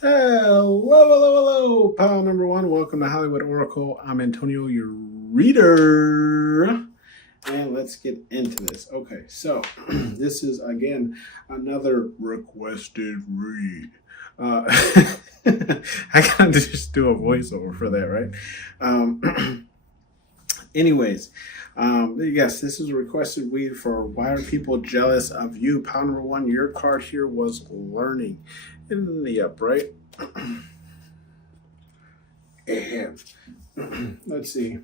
Hello, pal number one. Welcome to Hollywood Oracle. I'm Antonio, your reader. And let's get into this. Okay, so this is, again, another requested read. I gotta just do a voiceover for that, right? Anyways, yes, this is a requested read for Why Are People Jealous of You? Pal number one, your card here was learning. In the upright. And let's see.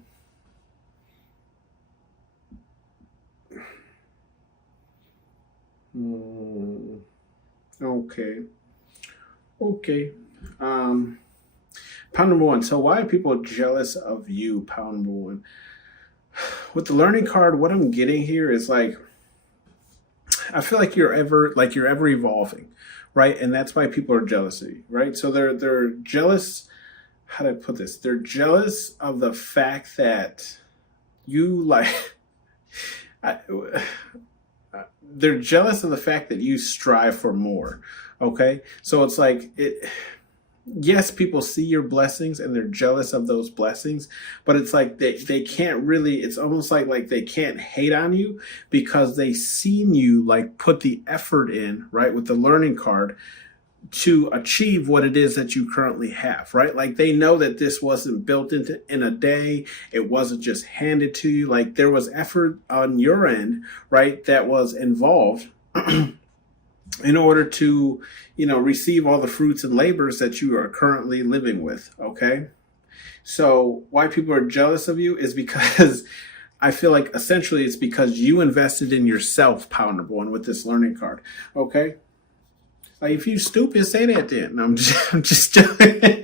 Okay. Pound number one. So why are people jealous of you? Pound number one. With the learning card, what I'm getting here is like, I feel like you're ever evolving, right? And that's why people are jealous of you, right? So they're jealous. How do I put this? They're jealous of the fact that you they're jealous of the fact that you strive for more. Okay, so it's like it. Yes, people see your blessings and they're jealous of those blessings, but it's like they can't really, it's almost like they can't hate on you because they seen you like put the effort in, right, with the learning card to achieve what it is that you currently have, right? Like they know that this wasn't built in a day. It wasn't just handed to you. Like there was effort on your end, right, that was involved in order to, receive all the fruits and labors that you are currently living with, okay? So why people are jealous of you is because I feel like essentially it's because you invested in yourself, pound number one, with this learning card, okay? Like if you stupid, say that then. I'm just joking.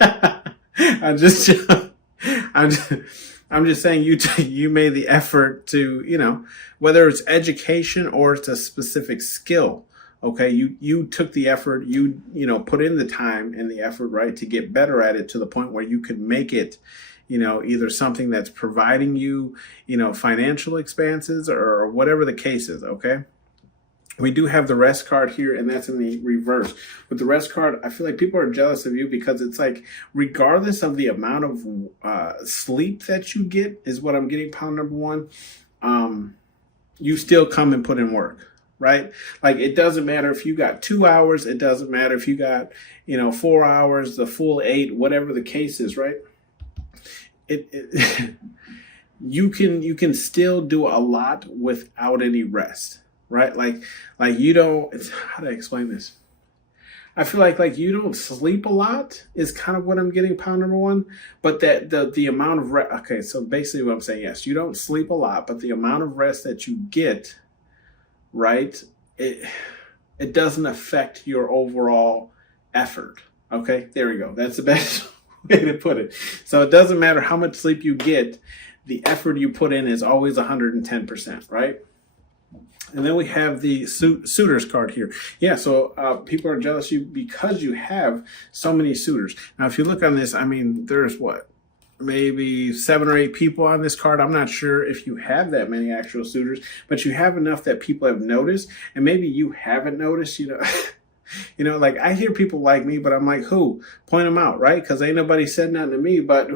I'm just saying you made the effort to, whether it's education or it's a specific skill. Okay, you took the effort, you put in the time and the effort, right, to get better at it to the point where you could make it, either something that's providing you, financial expenses or whatever the case is, okay? We do have the rest card here, and that's in the reverse. With the rest card, I feel like people are jealous of you because it's like, regardless of the amount of sleep that you get, is what I'm getting, pound number one, you still come and put in work. Right? Like it doesn't matter if you got 2 hours, it doesn't matter if you got, 4 hours, the full 8, whatever the case is, right? You can still do a lot without any rest, right? Like you don't, how do I explain this? I feel like you don't sleep a lot is kind of what I'm getting, pound number one, but that the amount of rest, okay, so basically what I'm saying, yes, you don't sleep a lot, but the amount of rest that you get, right, it doesn't affect your overall effort. Okay, there we go. That's the best way to put it. So it doesn't matter how much sleep you get, the effort you put in is always 110%, right? And then we have the suitors card here. Yeah, so people are jealous of you because you have so many suitors. Now, if you look on this, I mean, there's what? Maybe 7 or 8 people on this card. I'm not sure if you have that many actual suitors, but you have enough that people have noticed, and maybe you haven't noticed, like I hear people like me, but I'm like, who? Point them out, right? Because ain't nobody said nothing to me, but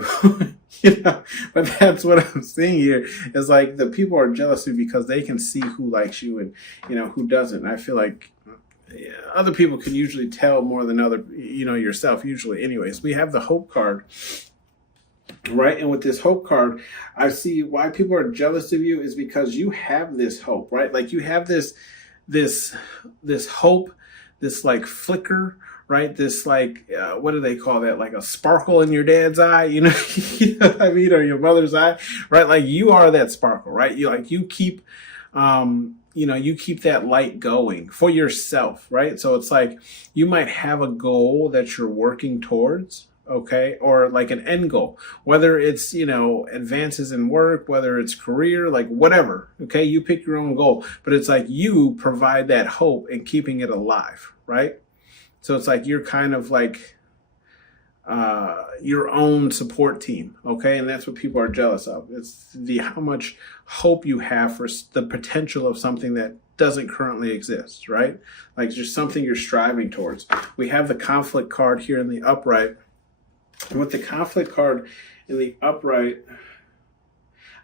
but that's what I'm seeing here is like the people are jealous of you because they can see who likes you and who doesn't. And I feel like other people can usually tell more than yourself usually. Anyways, we have the hope card. Right, and with this hope card, I see why people are jealous of you is because you have this hope, right? Like you have this hope, this like flicker, right? This like what do they call that? Like a sparkle in your dad's eye, you know what I mean, or your mother's eye, right? Like you are that sparkle, right? You keep you keep that light going for yourself, right? So it's like you might have a goal that you're working towards. Okay, or like an end goal, whether it's, advances in work, whether it's career, like whatever. Okay, you pick your own goal, but it's like you provide that hope and keeping it alive, right? So it's like you're kind of like your own support team. Okay. And that's what people are jealous of. It's the how much hope you have for the potential of something that doesn't currently exist, right? Like just something you're striving towards. We have the conflict card here in the upright. And with the conflict card in the upright,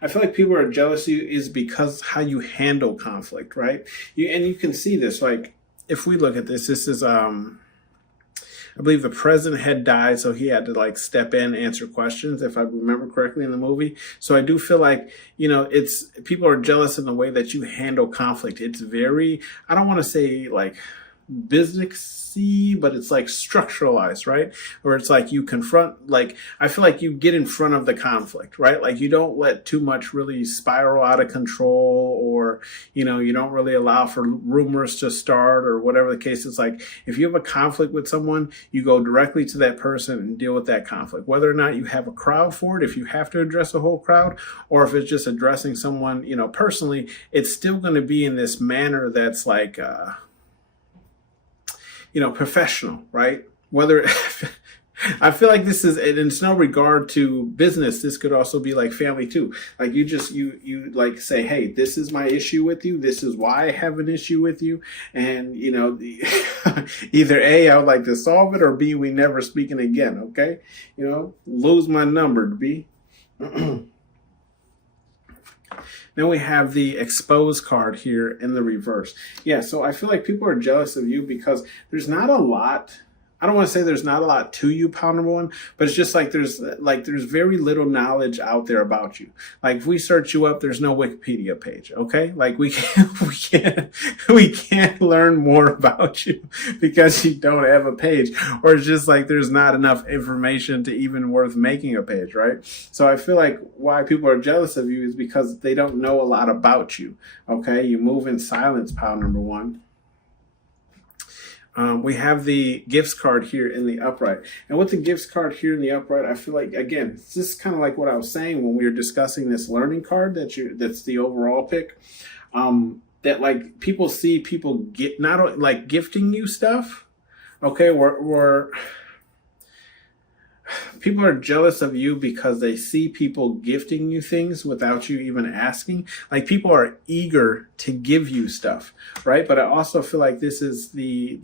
I feel like people are jealous of you is because how you handle conflict, right? And you can see this, like if we look at this, this is I believe the president had died, so he had to like step in, answer questions, if I remember correctly in the movie. So I do feel like, it's people are jealous in the way that you handle conflict. It's very, I don't want to say like businessy, but it's like structuralized, right? Or it's like you confront, like I feel like you get in front of the conflict, right? Like you don't let too much really spiral out of control, or you don't really allow for rumors to start, or whatever the case is. Like if you have a conflict with someone, you go directly to that person and deal with that conflict, whether or not you have a crowd for it, if you have to address a whole crowd, or if it's just addressing someone personally. It's still going to be in this manner that's like professional, right? Whether I feel like this is, and it's no regard to business. This could also be like family too. Like you like say, hey, this is my issue with you. This is why I have an issue with you. And either A, I would like to solve it, or B, we never speaking again. Okay. Lose my number, B. Then we have the exposed card here in the reverse. Yeah, so I feel like people are jealous of you because there's not a lot. I don't want to say there's not a lot to you, Pound Number One, but it's just like there's very little knowledge out there about you. Like if we search you up, there's no Wikipedia page, okay? Like we can't learn more about you because you don't have a page, or it's just like there's not enough information to even worth making a page, right? So I feel like why people are jealous of you is because they don't know a lot about you, okay? You move in silence, Pound Number One. We have the gifts card here in the upright. And with the gifts card here in the upright, I feel like, again, this is kind of like what I was saying when we were discussing this learning card that's the overall pick. That like people see people get not like gifting you stuff. Okay, we're people are jealous of you because they see people gifting you things without you even asking. Like people are eager to give you stuff, right? But I also feel like this is the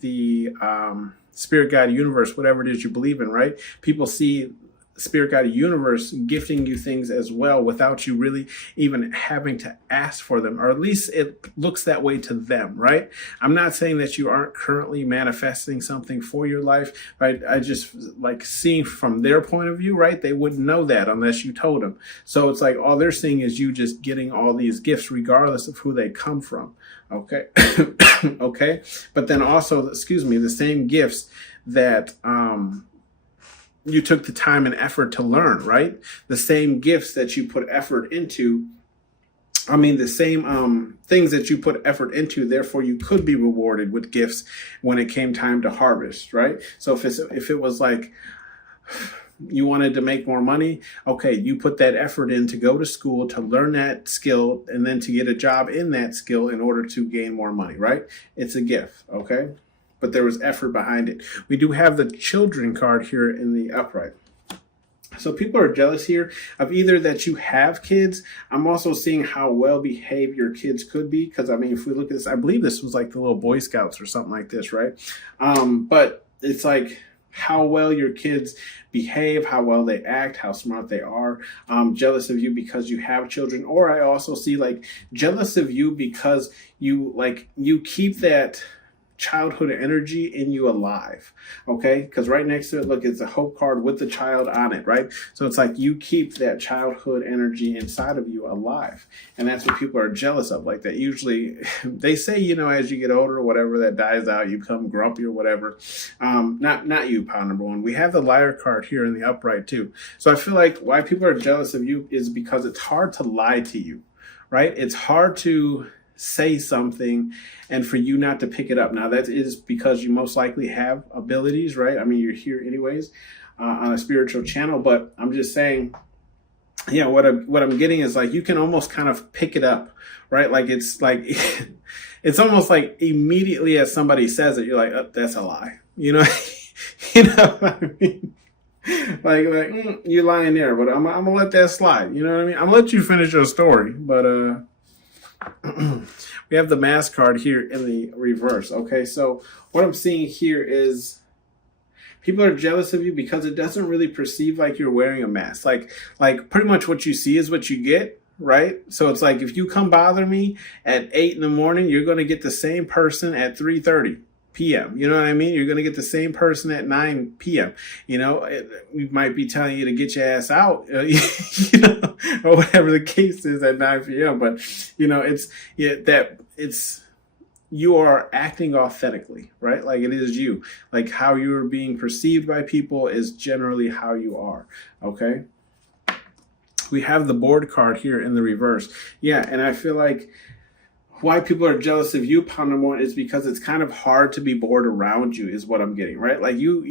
spirit guide universe, whatever it is you believe in, right? People see spirit guide universe gifting you things as well without you really even having to ask for them, or at least it looks that way to them, right? I'm not saying that you aren't currently manifesting something for your life, right? I just like seeing from their point of view, right? They wouldn't know that unless you told them. So it's like all they're seeing is you just getting all these gifts regardless of who they come from. Okay. Okay. But then also, the same gifts that you took the time and effort to learn, right? The same gifts that you put effort into, the same things that you put effort into, therefore you could be rewarded with gifts when it came time to harvest, right? So if it was like you wanted to make more money, okay, you put that effort in to go to school, to learn that skill, and then to get a job in that skill in order to gain more money, right? It's a gift, okay? But there was effort behind it. We do have the children card here in the upright. So people are jealous here of either that you have kids. I'm also seeing how well behaved your kids could be. Because, if we look at this, I believe this was like the little Boy Scouts or something like this, right? But it's like how well your kids behave, how well they act, how smart they are. Jealous of you because you have children. Or I also see like jealous of you because you keep that childhood energy in you alive, okay? Because right next to it, look, it's a hope card with the child on it, right? So it's like you keep that childhood energy inside of you alive, and that's what people are jealous of. Like that usually they say, as you get older or whatever, that dies out, you become grumpy or whatever. Not you, Pound Number One. We have the liar card here in the upright too. So I feel like why people are jealous of you is because it's hard to lie to you, right? It's hard to say something and for you not to pick it up. Now that is because you most likely have abilities, right? You're here anyways on a spiritual channel, but I'm just saying, what I'm getting is like you can almost kind of pick it up, right? Like it's it's almost like immediately as somebody says it, you're like, oh, that's a lie, you know what I mean? You're lying there, but I'm gonna let that slide. You know what I mean? I'm gonna let you finish your story, but we have the mask card here in the reverse. Okay, so what I'm seeing here is people are jealous of you because it doesn't really perceive like you're wearing a mask. Like pretty much what you see is what you get, right? So it's like if you come bother me at 8 in the morning, you're going to get the same person at 3:30 p.m. You know what I mean? You're going to get the same person at 9 p.m. You know, we might be telling you to get your ass out, you know, or whatever the case is at 9 p.m. But, you know, you are acting authentically, right? Like it is you. Like how you're being perceived by people is generally how you are, okay? We have the bored card here in the reverse. Yeah, and I feel like why people are jealous of you, pound number one, is because it's kind of hard to be bored around you is what I'm getting, right? Like you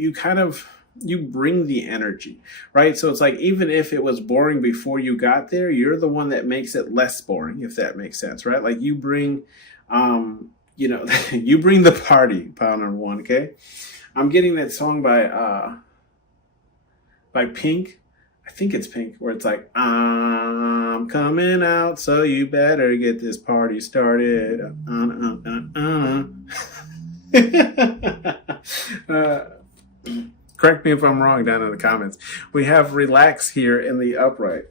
bring the energy, right? So it's like, even if it was boring before you got there, you're the one that makes it less boring, if that makes sense, right? Like you bring, you know, you bring the party, pound number one, okay? I'm getting that song by Pink. I think it's Pink, where it's like, I'm coming out, so you better get this party started. Correct me if I'm wrong down in the comments. We have relax here in the upright.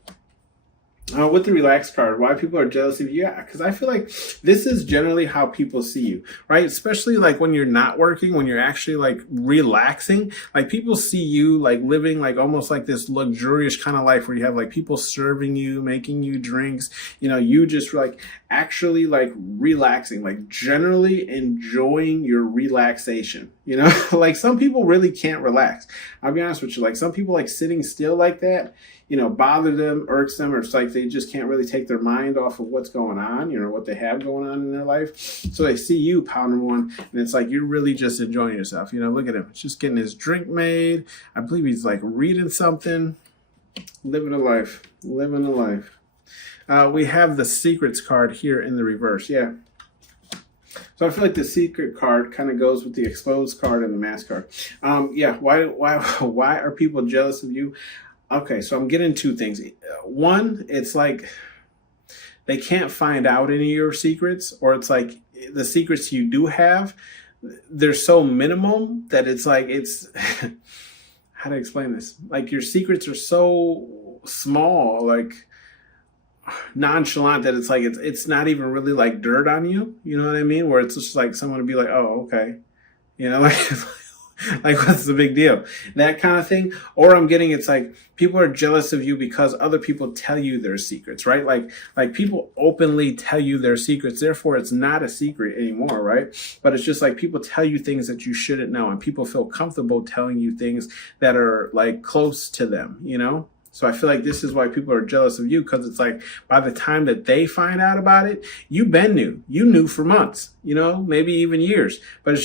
With the relax card, why people are jealous of you? Yeah, because I feel like this is generally how people see you, right? Especially like when you're not working, when you're actually like relaxing, like people see you like living like almost like this luxurious kind of life where you have like people serving you, making you drinks, you know, you just like actually like relaxing, like generally enjoying your relaxation, you know? Like some people really can't relax. I'll be honest with you, like some people like sitting still like that, you know, bother them, irks them, or it's like they just can't really take their mind off of what's going on, you know, what they have going on in their life. So they see you, pound number one, and it's like you're really just enjoying yourself. You know, look at him. Just getting his drink made. I believe he's like reading something, living a life, living a life. We have the secrets card here in the reverse. Yeah. So I feel like the secret card kind of goes with the exposed card and the mask card. Yeah. Why are people jealous of you? Okay, so I'm getting two things. One, it's like they can't find out any of your secrets, or it's like the secrets you do have, they're so minimum that it's like how to explain this? Like your secrets are so small, like nonchalant, that it's like it's not even really like dirt on you. You know what I mean? Where it's just like someone would be like, oh, okay, you know, like. Like, what's the big deal? That kind of thing. Or I'm getting, it's like people are jealous of you because other people tell you their secrets, right? Like people openly tell you their secrets. Therefore, it's not a secret anymore, right? But it's just like people tell you things that you shouldn't know, and people feel comfortable telling you things that are like close to them, you know? So I feel like this is why people are jealous of you, because it's like by the time that they find out about it, you knew for months, you know, maybe even years. But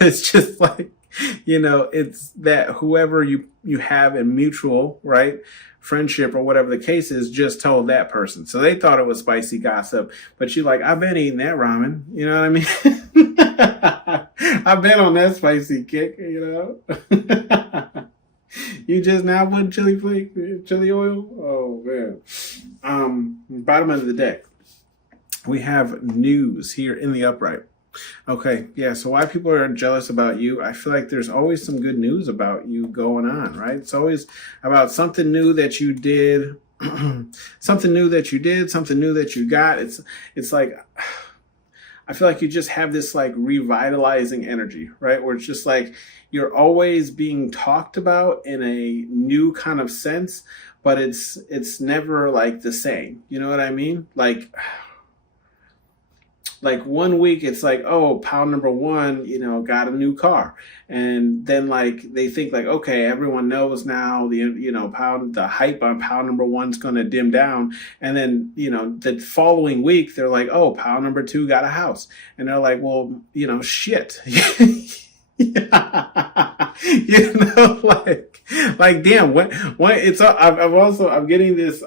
it's just like, you know, it's that whoever you have in mutual, right, friendship or whatever the case is, just told that person. So they thought it was spicy gossip, but you're like, I've been eating that ramen. You know what I mean? I've been on that spicy kick, you know? You just now put chili oil? Oh, man. Bottom of the deck, we have news here in the upright. Okay, yeah, so why people are jealous about you, I feel like there's always some good news about you going on, right? It's always about something new that you did, something new that you got. It's like, I feel like you just have this like revitalizing energy, right? Where it's just like you're always being talked about in a new kind of sense, but it's never like the same. You know what I mean? Like 1 week, it's like, oh, pound number one, you know, got a new car. And then like, they think like, okay, everyone knows now the hype on pound number one's going to dim down. And then, you know, the following week, they're like, oh, pound number two got a house. And they're like, well, you know, shit. You know, like, Like, damn, what it's I'm getting this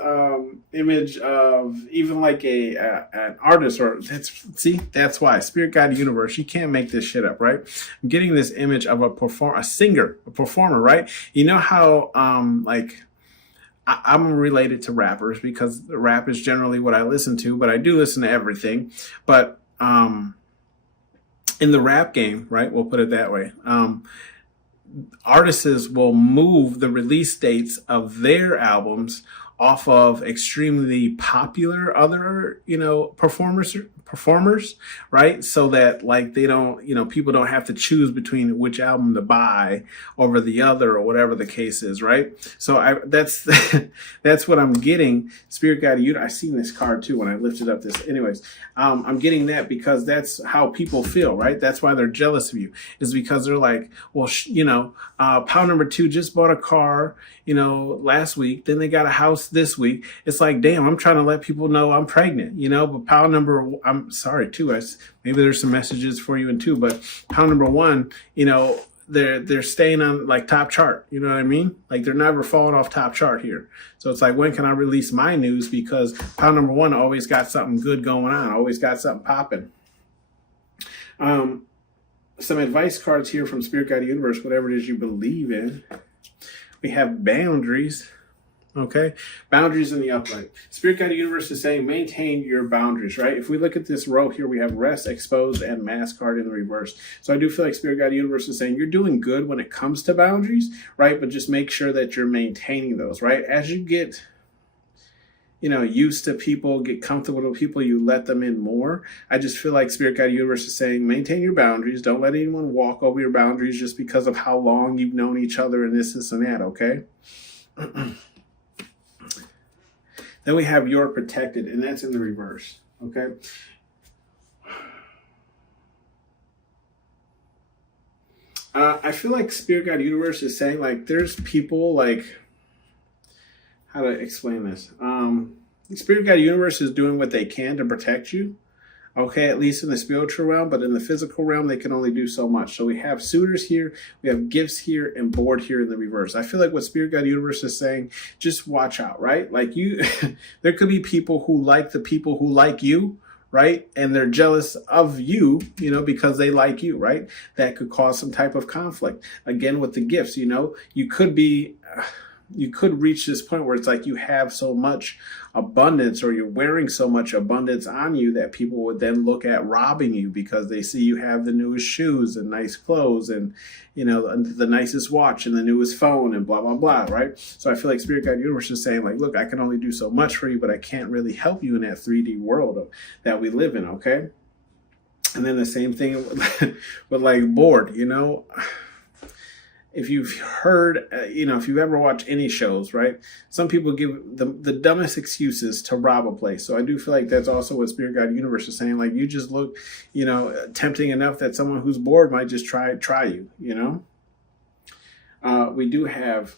image of even like an artist, or that's why Spirit Guide Universe, you can't make this shit up, right? I'm getting this image of a singer, a performer, right? You know how like I'm related to rappers because rap is generally what I listen to, but I do listen to everything. But in the rap game, right? We'll put it that way. Artists will move the release dates of their albums off of extremely popular other, performers, right? So that like they don't, people don't have to choose between which album to buy over the other or whatever the case is, right? So that's that's what I'm getting. Spirit Guide Universe. I seen this card too when I lifted up this. Anyways, I'm getting that because that's how people feel, right? That's why they're jealous of you, is because they're like, well, pound number 2 just bought a car, last week. Then they got a house this week. It's like, damn, I'm trying to let people know I'm pregnant, but pound number, I'm sorry too. Maybe there's some messages for you in 2, but pound number 1, they're staying on like top chart. You know what I mean? Like they're never falling off top chart here. So it's like, when can I release my news? Because pound number 1 always got something good going on. Always got something popping. Some advice cards here from Spirit Guide Universe, whatever it is you believe in. We have boundaries. Okay, boundaries in the upright. Spirit Guide Universe is saying maintain your boundaries, right? If we look at this row here, we have rest, exposed, and mass card in the reverse. So I do feel like Spirit Guide Universe is saying you're doing good when it comes to boundaries, right? But just make sure that you're maintaining those, right? As you get, used to people, get comfortable with people, you let them in more. I just feel like Spirit Guide Universe is saying maintain your boundaries. Don't let anyone walk over your boundaries just because of how long you've known each other and this and that, okay? Then we have you're protected, and that's in the reverse, okay? I feel like Spirit Guide Universe is saying, like, there's people, like, how to explain this? Spirit Guide Universe is doing what they can to protect you, okay, at least in the spiritual realm, but in the physical realm, they can only do so much. So we have suitors here, we have gifts here, and board here in the reverse. I feel like what Spirit Guide Universe is saying, just watch out, right? Like there could be people who like the people who like you, right? And they're jealous of you, because they like you, right? That could cause some type of conflict. Again, with the gifts, you could reach this point where it's like you have so much abundance, or you're wearing so much abundance on you, that people would then look at robbing you because they see you have the newest shoes and nice clothes and, the nicest watch and the newest phone and blah, blah, blah, right? So I feel like Spirit Guide Universe is saying, like, look, I can only do so much for you, but I can't really help you in that 3D world that we live in, okay? And then the same thing with like board, if you've heard, if you've ever watched any shows, right? Some people give the dumbest excuses to rob a place. So I do feel like that's also what Spirit Guide Universe is saying. Like, you just look, tempting enough that someone who's bored might just try you, We do have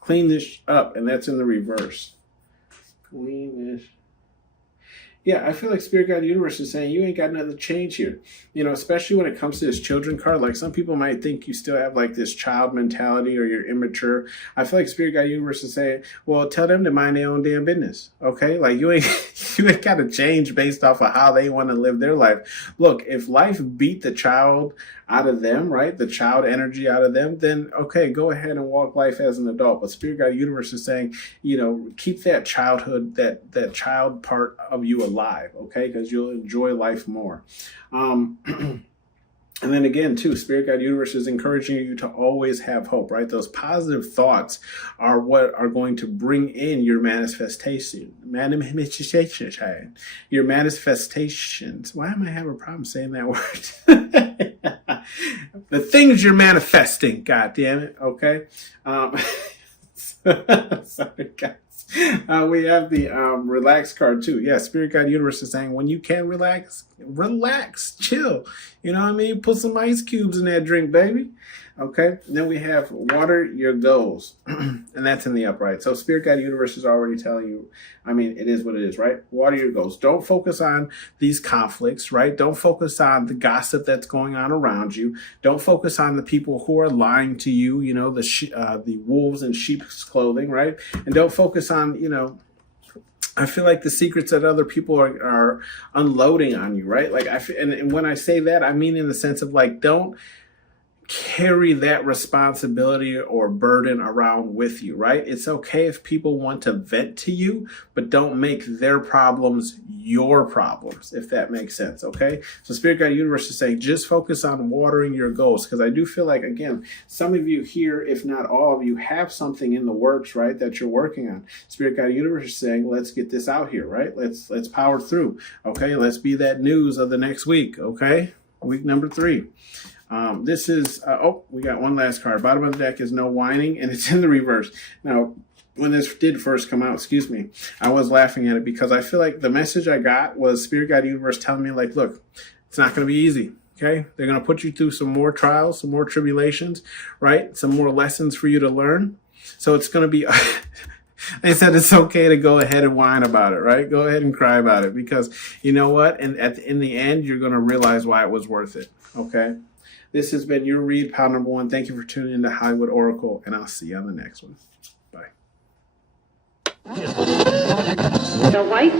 clean this up, and that's in the reverse. Clean this. Yeah, I feel like Spirit Guide Universe is saying you ain't got nothing to change here. Especially when it comes to this children card. Like, some people might think you still have like this child mentality, or you're immature. I feel like Spirit Guide Universe is saying, well, tell them to mind their own damn business. Okay? Like, you ain't got to change based off of how they want to live their life. Look, if life beat the child out of them, right? The child energy out of them, then okay, go ahead and walk life as an adult. But Spirit Guide Universe is saying, keep that childhood, that child part of you alive, okay? Because you'll enjoy life more. And then again, too, Spirit Guide Universe is encouraging you to always have hope, right? Those positive thoughts are what are going to bring in your manifestation. Your manifestations. Why am I having a problem saying that word? The things you're manifesting, God damn it, okay? Sorry, guys. We have the relax card too. Yeah, Spirit Guide Universe is saying when you can relax, chill. You know what I mean? Put some ice cubes in that drink, baby. Okay, and then we have water your goals, and that's in the upright. So Spirit Guide Universe is already telling you, I mean, it is what it is, right? Water your goals. Don't focus on these conflicts, right? Don't focus on the gossip that's going on around you. Don't focus on the people who are lying to you, you know, the wolves in sheep's clothing, right? And don't focus on, you know, I feel like the secrets that other people are unloading on you, right? Like and when I say that, I mean in the sense of like, don't carry that responsibility or burden around with you, right? It's okay if people want to vent to you, but don't make their problems your problems, if that makes sense, okay? So Spirit Guide Universe is saying just focus on watering your goals, because I do feel like, again, some of you here, if not all of you, have something in the works, right, that you're working on. Spirit Guide Universe is saying, let's get this out here, right? Let's power through, okay? Let's be that news of the next week, okay? Week number 3. This is, we got one last card. Bottom of the deck is no whining, and it's in the reverse. Now, when this did first come out, I was laughing at it because I feel like the message I got was Spirit Guide Universe telling me, like, look, it's not going to be easy, okay? They're going to put you through some more trials, some more tribulations, right? Some more lessons for you to learn. So it's going to be... They said it's okay to go ahead and whine about it, right? Go ahead and cry about it, because you know what? And in the end, you're going to realize why it was worth it, okay? This has been your read, pile number 1. Thank you for tuning in to Hollywood Oracle, and I'll see you on the next one. Bye. The white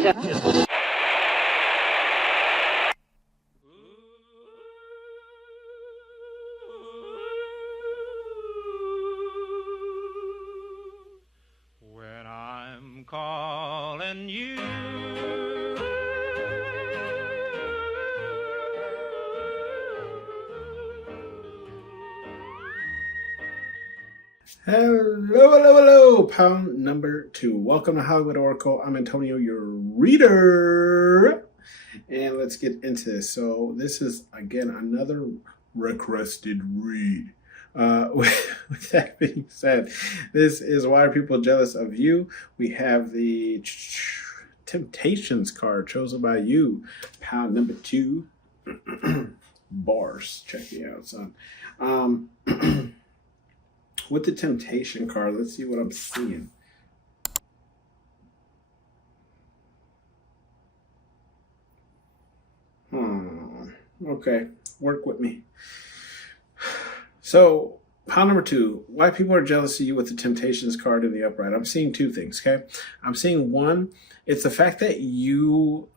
when I'm calling you. Hello, pound number 2. Welcome to Hollywood Oracle. I'm Antonio, your reader. And let's get into this. So this is, again, another requested read. With that being said, this is Why Are People Jealous of You? We have the Temptations card chosen by you, pound number 2. Bars. Check me out, son. With the Temptation card, let's see what I'm seeing. Okay, work with me. So, pile number 2, why people are jealous of you with the Temptations card in the upright. I'm seeing 2 things, okay? I'm seeing 1, it's the fact that you...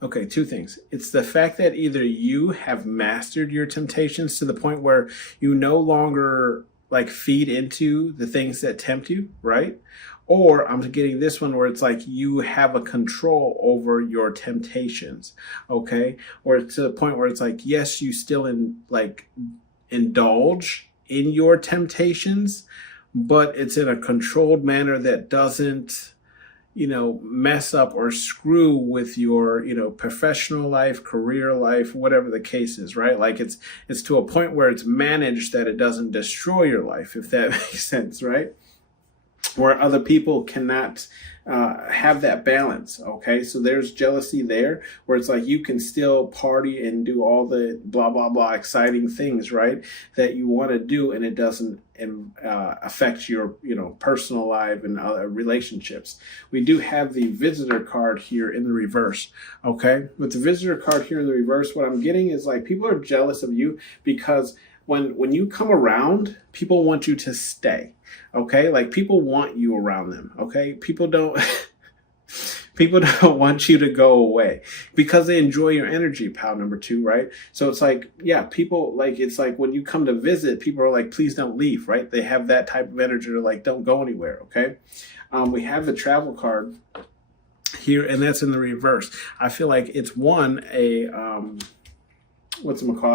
Okay, 2 things. It's the fact that either you have mastered your temptations to the point where you no longer like feed into the things that tempt you, right? Or I'm getting this one where it's like you have a control over your temptations, okay? Or to the point where it's like, yes, you still indulge in your temptations, but it's in a controlled manner that doesn't, you know, mess up or screw with your, you know, professional life, career life, whatever the case is, right? Like it's to a point where it's managed that it doesn't destroy your life, if that makes sense, right? Where other people cannot have that balance, okay? So there's jealousy there, where it's like you can still party and do all the blah, blah, blah exciting things, right, that you want to do, and it doesn't affect your, you know, personal life and other relationships. We do have the Visitor card here in the reverse, okay? With the Visitor card here in the reverse, what I'm getting is like people are jealous of you because when you come around, people want you to stay. Okay, like people want you around them. Okay, people don't want you to go away because they enjoy your energy, pal number 2, right? So it's like, yeah, people like, it's like when you come to visit, people are like, please don't leave, right? They have that type of energy to like, don't go anywhere. Okay, we have the Travel card here, and that's in the reverse. I feel like it's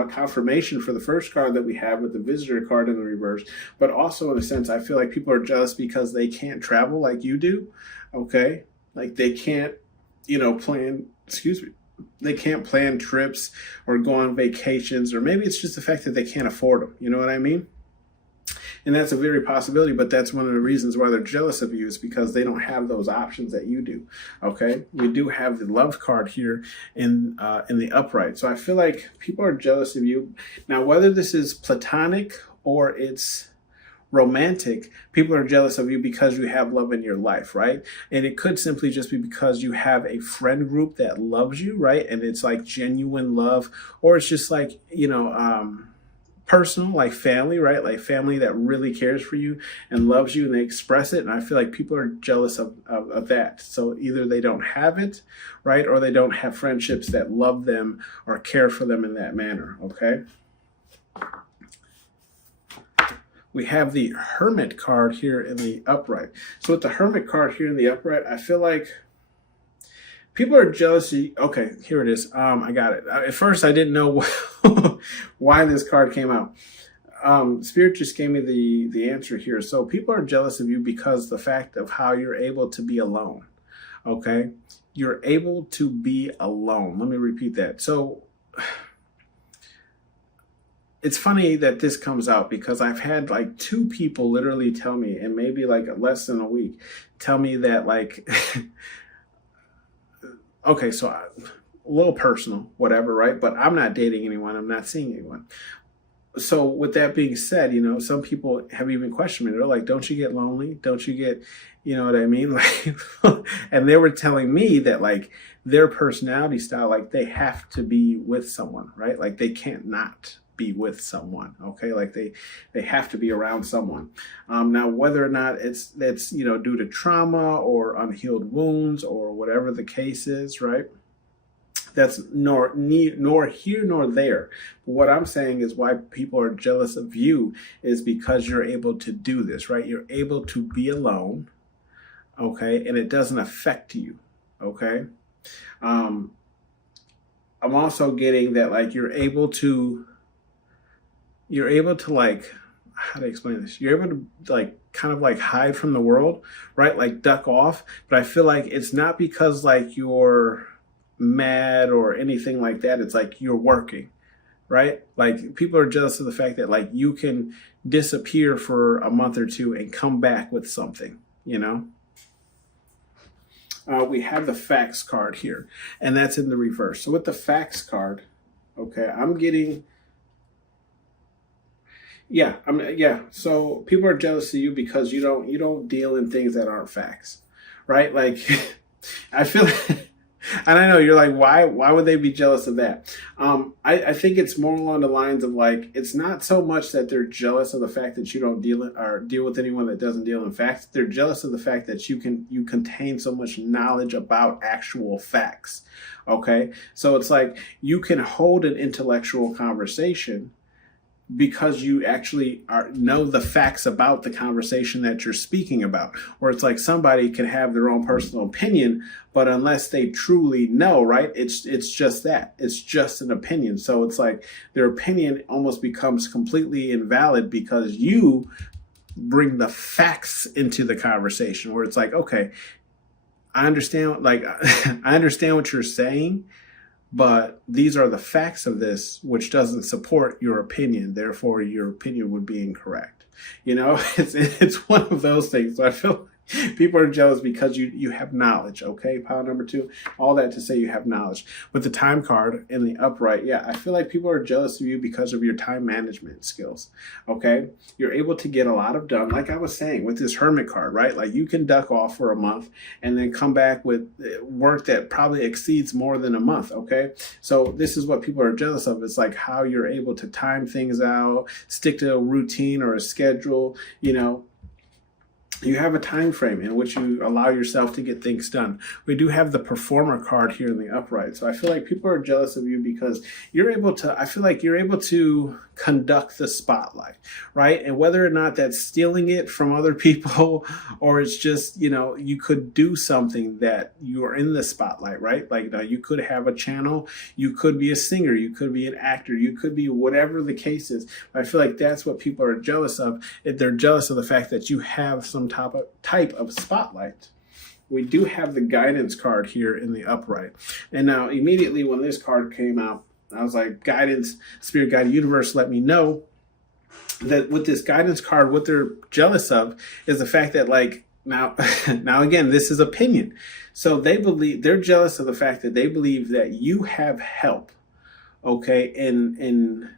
confirmation for the first card that we have with the Visitor card in the reverse, but also in a sense, I feel like people are jealous because they can't travel like you do, okay? Like they can't, you know, they can't plan trips or go on vacations, or maybe it's just the fact that they can't afford them, you know what I mean? And that's a very possibility, but that's one of the reasons why they're jealous of you, is because they don't have those options that you do. Okay, we do have the love card here in the upright. So I feel like people are jealous of you. Now, whether this is platonic or it's romantic, people are jealous of you because you have love in your life, right? And it could simply just be because you have a friend group that loves you, right? And it's like genuine love, or it's just like, personal, like family, right? Like family that really cares for you and loves you, and they express it. And I feel like people are jealous of that. So either they don't have it, right? Or they don't have friendships that love them or care for them in that manner, okay? We have the Hermit card here in the upright. So with the Hermit card here in the upright, I feel like people are jealous. Okay, here it is. I got it. At first, I didn't know why this card came out. Spirit just gave me the answer here. So people are jealous of you because the fact of how you're able to be alone. Okay, you're able to be alone. Let me repeat that. So it's funny that this comes out because I've had like 2 people literally tell me, and maybe like less than a week, tell me that like, okay, so a little personal, whatever, right? But I'm not dating anyone. I'm not seeing anyone. So with that being said, some people have even questioned me. They're like, don't you get lonely? Don't you get, you know what I mean? Like, and they were telling me that like their personality style, like they have to be with someone, right? Like they can't not be with someone. Okay, like they have to be around someone. Now, whether or not that's due to trauma or unhealed wounds or whatever the case is, right? That's nor here nor there. But what I'm saying is why people are jealous of you is because you're able to do this, right? You're able to be alone, okay, and it doesn't affect you, okay? I'm also getting that like you're able to like, how to explain this? You're able to like kind of like hide from the world, right? Like duck off. But I feel like it's not because like you're mad or anything like that. It's like you're working, right? Like people are jealous of the fact that like you can disappear for a month or 2 and come back with something, we have the Facts card here, and that's in the reverse. So with the Facts card, okay, I'm getting, so people are jealous of you because you don't deal in things that aren't facts, right? Like, I feel, and I know you're like, why would they be jealous of that? I think it's more along the lines of like, it's not so much that they're jealous of the fact that you don't deal with anyone that doesn't deal in facts. They're jealous of the fact that you contain so much knowledge about actual facts. Okay, so it's like you can hold an intellectual conversation because you actually know the facts about the conversation that you're speaking about. Or it's like somebody can have their own personal opinion, but unless they truly know, right, it's just that. It's just an opinion. So it's like their opinion almost becomes completely invalid because you bring the facts into the conversation, where it's like, okay, I understand what you're saying, but these are the facts of this, which doesn't support your opinion. Therefore, your opinion would be incorrect. It's one of those things. So I feel people are jealous because you have knowledge. Okay, pile number 2. All that to say you have knowledge. With the Time card in the upright, I feel like people are jealous of you because of your time management skills. Okay, you're able to get a lot of done. Like I was saying with this Hermit card, right? Like you can duck off for a month and then come back with work that probably exceeds more than a month. Okay, so this is what people are jealous of. It's like how you're able to time things out, stick to a routine or a schedule. You have a time frame in which you allow yourself to get things done. We do have the Performer card here in the upright. So I feel like people are jealous of you because I feel like you're able to conduct the spotlight, right? And whether or not that's stealing it from other people or it's just, you could do something that you are in the spotlight, right? Like you could have a channel, you could be a singer, you could be an actor, you could be whatever the case is. I feel like that's what people are jealous of. They're jealous of the fact that you have some type of spotlight. We do have the Guidance card here in the upright. And now immediately when this card came out, I was like, guidance, spirit guide, universe, let me know that with this guidance card, what they're jealous of is the fact that like now, now again, this is opinion. So they're jealous of the fact that they believe that you have help, okay, in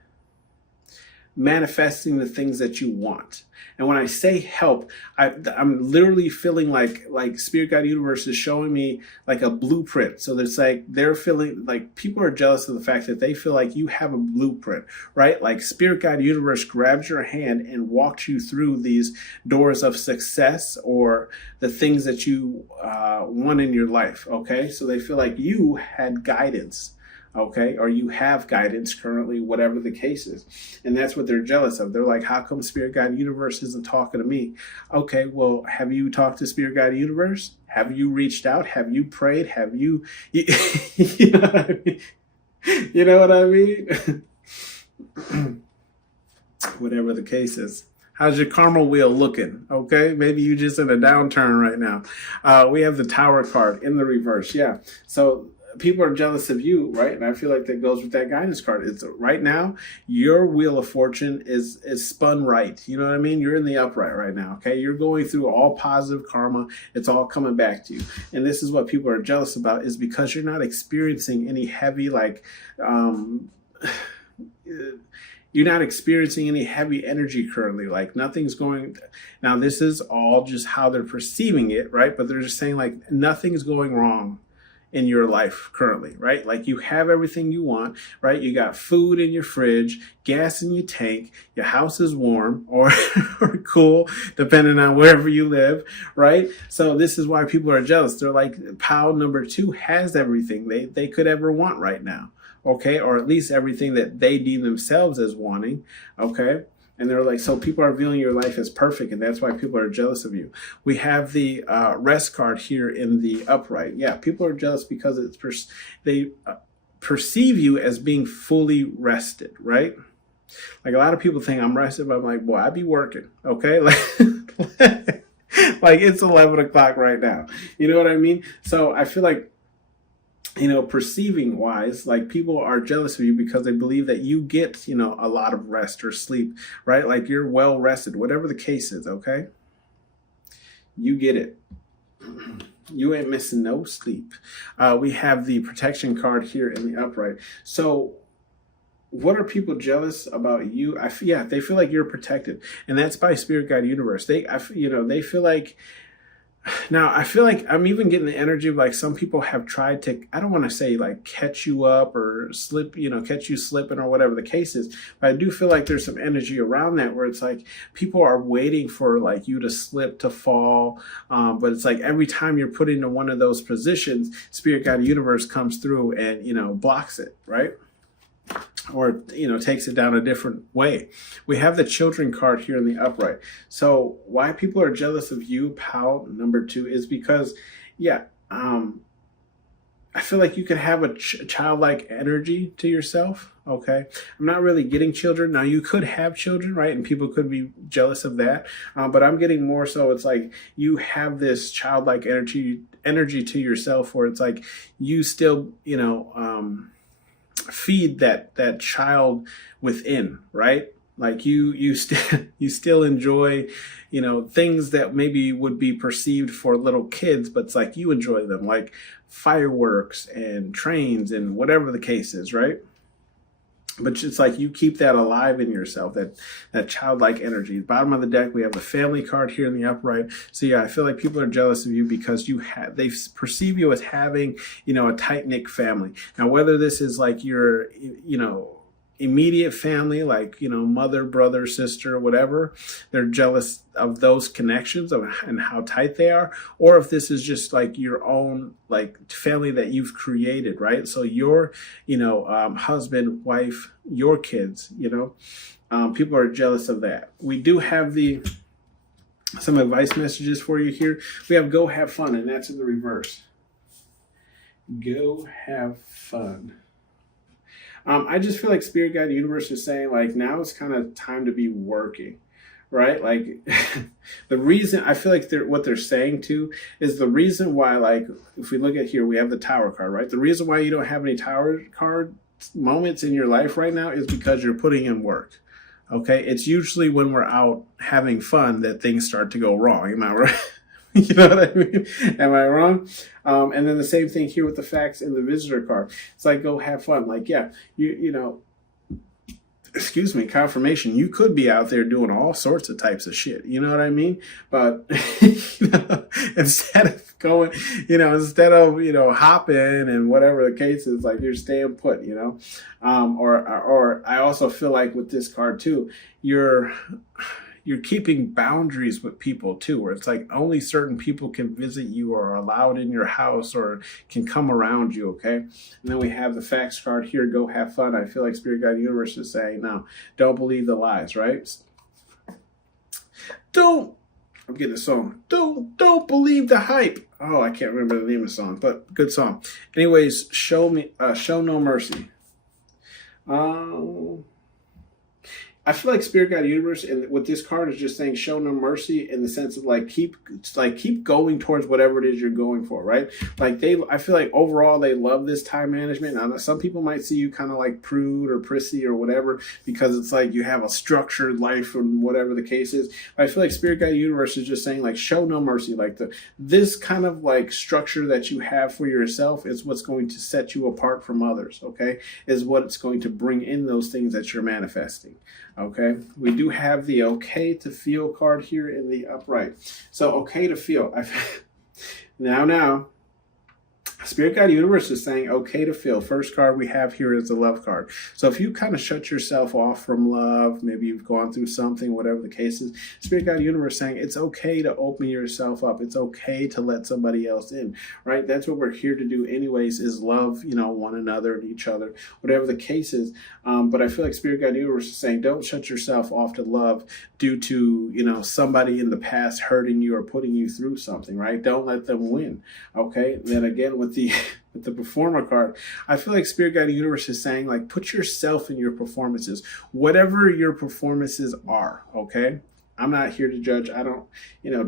manifesting the things that you want. And when I say help, I'm literally feeling like Spirit Guide Universe is showing me like a blueprint. So it's like they're feeling like people are jealous of the fact that they feel like you have a blueprint, right? Like Spirit Guide Universe grabs your hand and walks you through these doors of success or the things that you want in your life, okay? So they feel like you had guidance, okay, or you have guidance currently, whatever the case is. And that's what they're jealous of. They're like, how come Spirit Guide Universe isn't talking to me? Okay, well, have you talked to Spirit Guide Universe? Have you reached out? Have you prayed? Have you, you know what I mean? You know what I mean? Whatever the case is. How's your karma wheel looking? Okay, maybe you just in a downturn right now. We have the Tower card in the reverse. Yeah, so people are jealous of you, right? And I feel like that goes with that guidance card. It's right now, your wheel of fortune is spun right. You know what I mean? You're in the upright right now, okay? You're going through all positive karma. It's all coming back to you. And this is what people are jealous about, is because you're not experiencing any heavy, like, you're not experiencing any heavy energy currently. Like nothing's going. Now, this is all just how they're perceiving it, right? But they're just saying like nothing's going wrong in your life currently, right? Like you have everything you want, right? You got food in your fridge, gas in your tank, your house is warm or, or cool, depending on wherever you live, right? So this is why people are jealous. They're like, pile number 2 has everything they could ever want right now, okay? Or at least everything that they deem themselves as wanting, okay? And they're like, so people are viewing your life as perfect, and that's why people are jealous of you. We have the rest card here in the upright. Yeah, people are jealous because they perceive you as being fully rested, right? Like a lot of people think I'm rested, but I'm like, boy, I be working, okay? Like it's 11 o'clock right now. You know what I mean? So I feel like, you know, perceiving wise, like people are jealous of you because they believe that you get, you know, a lot of rest or sleep, right? Like you're well rested, whatever the case is, okay? You get it. You ain't missing no sleep. We have the protection card here in the upright. So what are people jealous about you? Yeah, they feel like you're protected, and that's by Spirit Guide Universe. They feel like. Now, I feel like I'm even getting the energy of like some people have tried to, I don't want to say like catch you up or slip, you know, catch you slipping or whatever the case is. But I do feel like there's some energy around that where it's like people are waiting for like you to slip, to fall. But it's like every time you're put into one of those positions, Spirit Guide Universe comes through and, you know, blocks it, right? Or, you know, takes it down a different way. We have the children card here in the upright. So why people are jealous of you, pal, number 2, is because, yeah, I feel like you could have a childlike energy to yourself, okay? I'm not really getting children. Now, you could have children, right? And people could be jealous of that. But I'm getting more so it's like you have this childlike energy to yourself where it's like you still, you know, feed that child within, right? Like you still enjoy, you know, things that maybe would be perceived for little kids, but it's like you enjoy them, like fireworks and trains and whatever the case is, right? But it's like you keep that alive in yourself, that childlike energy. Bottom of the deck, we have the family card here in the upright. So yeah, I feel like people are jealous of you because they perceive you as having, you know, a tight-knit family. Now, whether this is like your, you know, immediate family, like, you know, mother, brother, sister, whatever, they're jealous of those connections and how tight they are, or if this is just like your own like family that you've created, right? So your, you know, husband, wife, your kids, you know, people are jealous of that. We do have some advice messages for you here. We have go have fun, and that's in the reverse. Go have fun. I just feel like Spirit Guide Universe is saying like now it's kind of time to be working, right? Like the reason I feel like what they're saying too is the reason why, like if we look at here, we have the Tower card, right? The reason why you don't have any Tower card moments in your life right now is because you're putting in work. Okay, it's usually when we're out having fun that things start to go wrong. Am I right? You know what I mean? Am I wrong? And then the same thing here with the facts in the visitor card. It's like, go have fun. Like, yeah, you know, excuse me, confirmation. You could be out there doing all sorts of types of shit. You know what I mean? But you know, instead of going, instead of hopping and whatever the case is, like you're staying put. Or I also feel like with this card too, you're keeping boundaries with people too, where it's like only certain people can visit you or are allowed in your house or can come around you, okay? And then we have the facts card here, go have fun. I feel like Spirit Guide Universe is saying, no, don't believe the lies, right? I'm getting a song. Don't believe the hype. Oh, I can't remember the name of the song, but good song. Anyways, show no mercy. I feel like Spirit Guide Universe and with this card is just saying show no mercy in the sense of keep going towards whatever it is you're going for, right? I feel like overall they love this time management. Now, some people might see you kind of like prude or prissy or whatever because it's like you have a structured life and whatever the case is. But I feel like Spirit Guide Universe is just saying show no mercy. This kind of structure that you have for yourself is what's going to set you apart from others, okay? Is what it's going to bring in those things that you're manifesting. Okay, we do have the okay to feel card here in the upright. So okay to feel. Now, Spirit Guide Universe is saying okay to feel. First card we have here is the love card. So if you kind of shut yourself off from love, maybe you've gone through something, whatever the case is, Spirit Guide Universe is saying it's okay to open yourself up. It's okay to let somebody else in, right? That's what we're here to do anyways, is love, one another and each other, whatever the case is. But I feel like Spirit Guide Universe is saying don't shut yourself off to love due to, somebody in the past hurting you or putting you through something, right? Don't let them win, okay? Then again, with the performer card, I feel like Spirit Guide Universe is saying put yourself in your performances, whatever your performances are, okay? I'm not here to judge. I don't,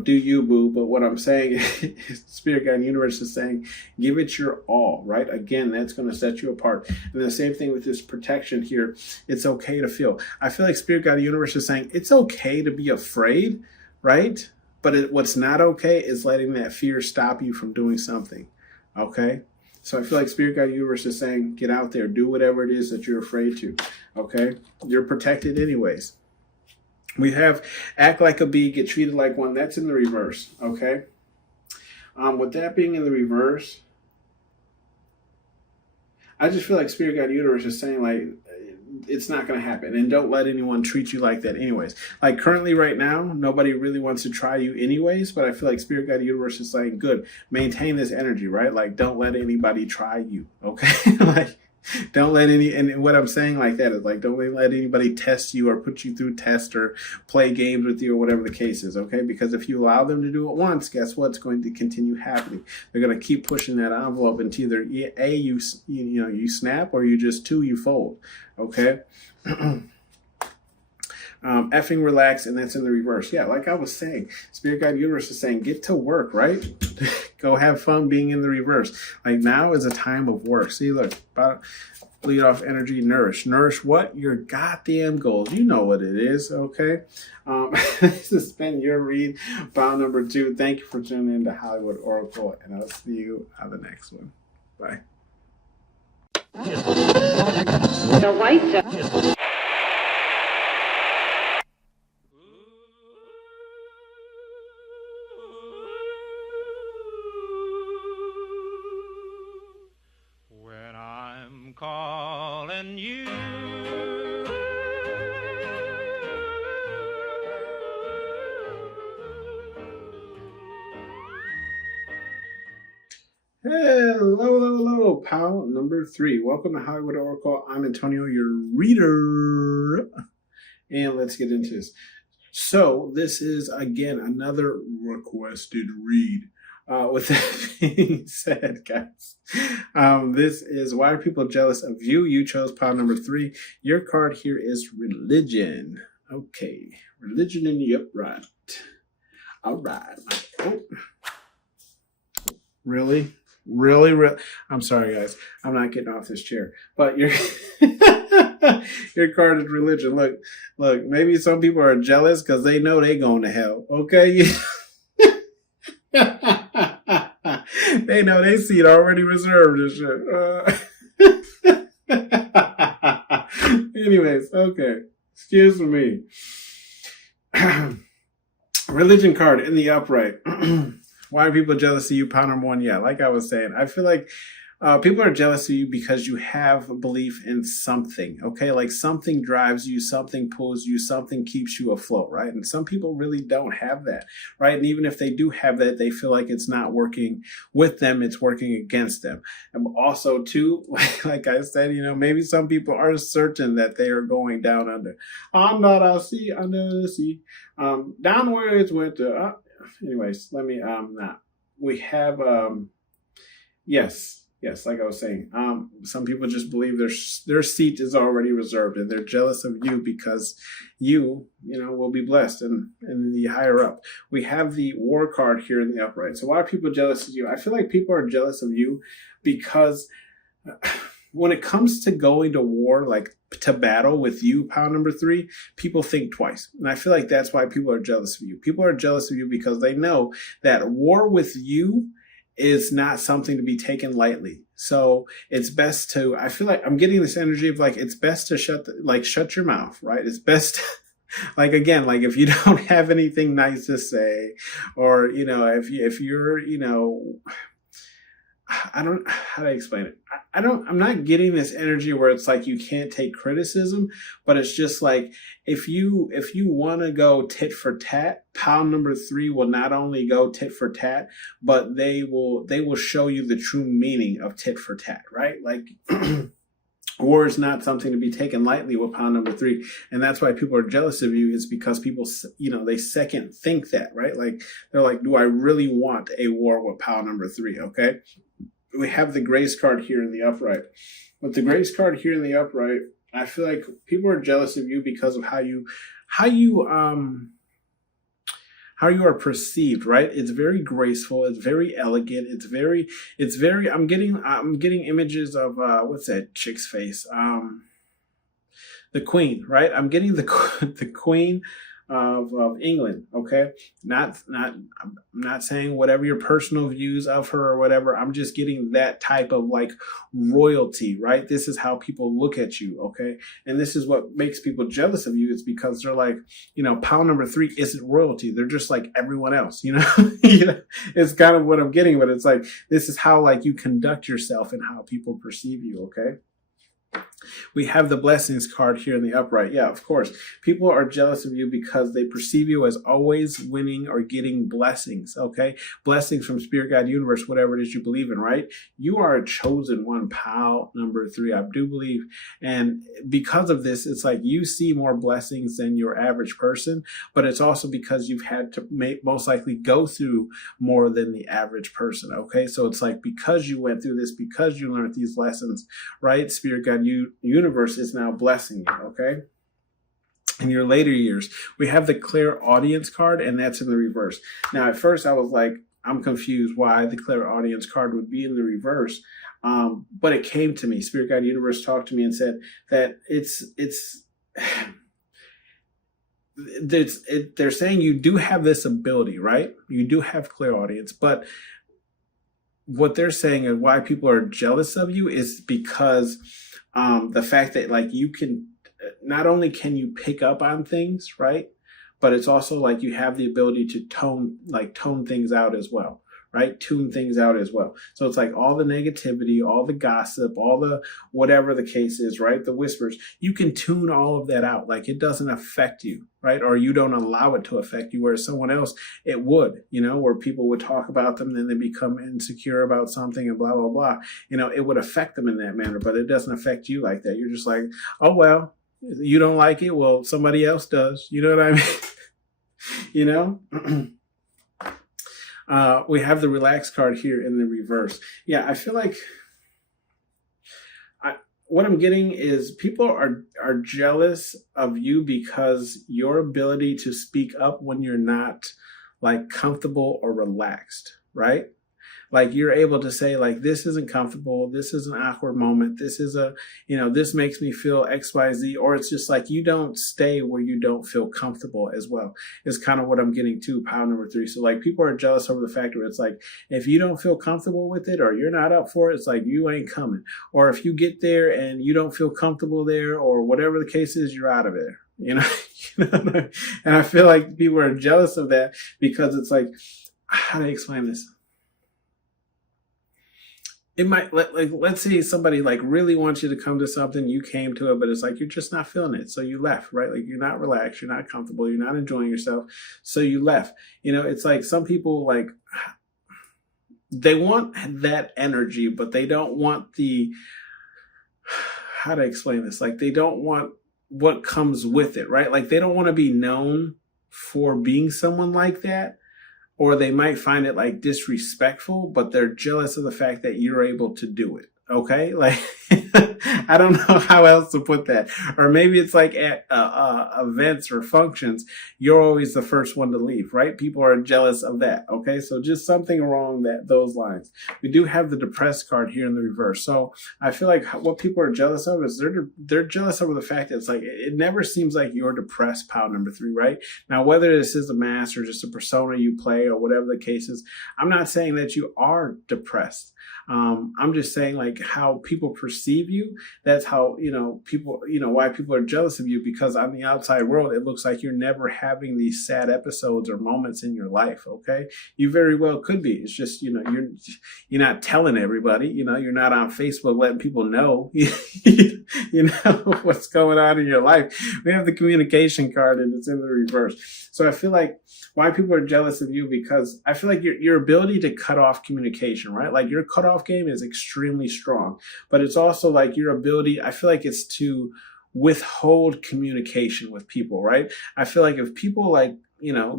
do you, boo. But what I'm saying is Spirit Guide Universe is saying give it your all, right? Again, that's going to set you apart. And the same thing with this protection here. It's okay to feel. I feel like Spirit Guide Universe is saying it's okay to be afraid, right? But what's not okay is letting that fear stop you from doing something. Okay, so I feel like Spirit Guide Universe is saying, get out there, do whatever it is that you're afraid to. Okay, you're protected anyways. We have act like a bee, get treated like one. That's in the reverse. Okay, with that being in the reverse, I just feel like Spirit Guide Universe is saying it's not going to happen, and don't let anyone treat you like that anyways. Currently right now, nobody really wants to try you anyways, but I feel like Spirit Guide Universe is saying, good, maintain this energy, right? Don't let anybody try you, okay? Don't let and what I'm saying that is don't let anybody test you or put you through tests or play games with you or whatever the case is, okay? Because if you allow them to do it once, guess what's going to continue happening? They're going to keep pushing that envelope until either A, you snap, or you fold, okay? Effing relax, and that's in the reverse. Yeah, like I was saying, Spirit Guide Universe is saying get to work, right? Go have fun being in the reverse. Now is a time of work. See, look, lead off energy, nourish what? Your goddamn goals. You know what it is, okay? This has been your read, file number 2. Thank you for tuning in to Hollywood Oracle, and I'll see you on the next one. Bye. The white when I'm calling you. Hello, pal number 3. Welcome to Hollywood Oracle. I'm Antonio, your reader. And let's get into this. So this is, again, another requested read. With that being said, guys, this is Why Are People Jealous of You? You chose pile number 3. Your card here is religion. Okay, religion in the upright. All right. Oh. Really? I'm sorry, guys. I'm not getting off this chair. But Your card is religion. Look. Maybe some people are jealous because they know they going to hell. Okay. They know they seat already reserved and shit. Anyways, okay. Excuse me. Religion card in the upright. Why are people jealous of you? Pound number one. Yeah, like I was saying, I feel like people are jealous of you because you have a belief in something, okay? Like something drives you, something pulls you, something keeps you afloat, right? And some people really don't have that, right? And even if they do have that, they feel like it's not working with them, it's working against them. And also, too, like I said, maybe some people are certain that they are going down under. Under the sea, under the sea. Downwards with the... anyways, let me... We have... Yes, like I was saying, some people just believe their seat is already reserved, and they're jealous of you because you will be blessed and the higher up. We have the war card here in the upright. So why are people jealous of you? I feel like people are jealous of you because when it comes to going to war, like to battle with you, pound number three, people think twice. And I feel like that's why people are jealous of you. People are jealous of you because they know that war with you is not something to be taken lightly. So it's best to, I feel like I'm getting this energy of like, it's best to shut your mouth, right? It's best, like, again, like if you don't have anything nice to say, or, if you're, I don't, how do I explain it? I'm not getting this energy where it's like you can't take criticism, but it's just like, if you want to go tit for tat, pound number three will not only go tit for tat, but they will show you the true meaning of tit for tat, right? Like, war is not something to be taken lightly with pound number three. And that's why people are jealous of you, is because people, they second think that, right? Like, they're like, do I really want a war with pound number three? Okay. We have the grace card here in the upright. With the grace card here in the upright, I feel like people are jealous of you because of how you are perceived, right? It's very graceful. It's very elegant. It's very, I'm getting images of, what's that chick's face? The Queen, right? I'm getting the Queen of England. Okay. I'm not saying whatever your personal views of her or whatever. I'm just getting that type of like royalty, right? This is how people look at you. Okay. And this is what makes people jealous of you. It's because they're like, pound number three isn't royalty. They're just like everyone else, it's kind of what I'm getting, but it's like, this is how like you conduct yourself and how people perceive you. Okay. We have the blessings card here in the upright. Yeah, of course. People are jealous of you because they perceive you as always winning or getting blessings, okay? Blessings from Spirit, God, universe, whatever it is you believe in, right? You are a chosen one, pal number three, I do believe. And because of this, it's like you see more blessings than your average person, but it's also because you've had to most likely go through more than the average person, okay? So it's like because you went through this, because you learned these lessons, right? Spirit, God, universe is now blessing you, okay? In your later years, we have the clairaudience card, and that's in the reverse. Now, at first, I was like, I'm confused why the clairaudience card would be in the reverse. But it came to me. Spirit, God, universe talked to me and said that they're saying you do have this ability, right? You do have clairaudience, but what they're saying and why people are jealous of you is because the fact that like you can, not only can you pick up on things, right? But it's also like you have the ability to tone things out as well, right? Tune things out as well. So it's like all the negativity, all the gossip, all the whatever the case is, right? The whispers, you can tune all of that out. Like it doesn't affect you, right? Or you don't allow it to affect you, whereas someone else, it would, where people would talk about them, then they become insecure about something and blah, blah, blah. It would affect them in that manner, but it doesn't affect you like that. You're just like, oh, well, you don't like it. Well, somebody else does. You know what I mean? We have the relax card here in the reverse. Yeah, I feel like what I'm getting is people are jealous of you because your ability to speak up when you're not like comfortable or relaxed, right? Like you're able to say like, this isn't comfortable. This is an awkward moment. This is this makes me feel XYZ, or it's just like, you don't stay where you don't feel comfortable as well, is kind of what I'm getting to, pile number 3. So like people are jealous over the fact that it's like, if you don't feel comfortable with it, or you're not up for it, it's like, you ain't coming. Or if you get there and you don't feel comfortable there, or whatever the case is, you're out of there. And I feel like people are jealous of that, because it's like, how do I explain this? It might, let's say somebody like really wants you to come to something, you came to it, but it's like, you're just not feeling it. So you left, right? Like you're not relaxed, you're not comfortable, you're not enjoying yourself. So you left. It's like some people, like, they want that energy, but they don't want how to explain this? Like they don't want what comes with it, right? Like they don't want to be known for being someone like that. Or they might find it like disrespectful, but they're jealous of the fact that you're able to do it. Okay. Like, I don't know how else to put that. Or maybe it's like at events or functions, you're always the first one to leave, right? People are jealous of that. Okay. So just something along those lines. We do have the depressed card here in the reverse. So I feel like what people are jealous of is they're jealous over the fact that it's like, it never seems like you're depressed, pile number 3, right? Now, whether this is a mask or just a persona you play or whatever the case is, I'm not saying that you are depressed. I'm just saying like how people perceive you. That's how, people, why people are jealous of you, because on the outside world, it looks like you're never having these sad episodes or moments in your life. Okay. You very well could be. It's just, you're not telling everybody, you're not on Facebook letting people know, what's going on in your life. We have the communication card and it's in the reverse. So I feel like why people are jealous of you, because I feel like your ability to cut off communication, right? Like your cutoff game is extremely strong, but it's also like your ability, I feel like it's to withhold communication with people, right? I feel like if people like,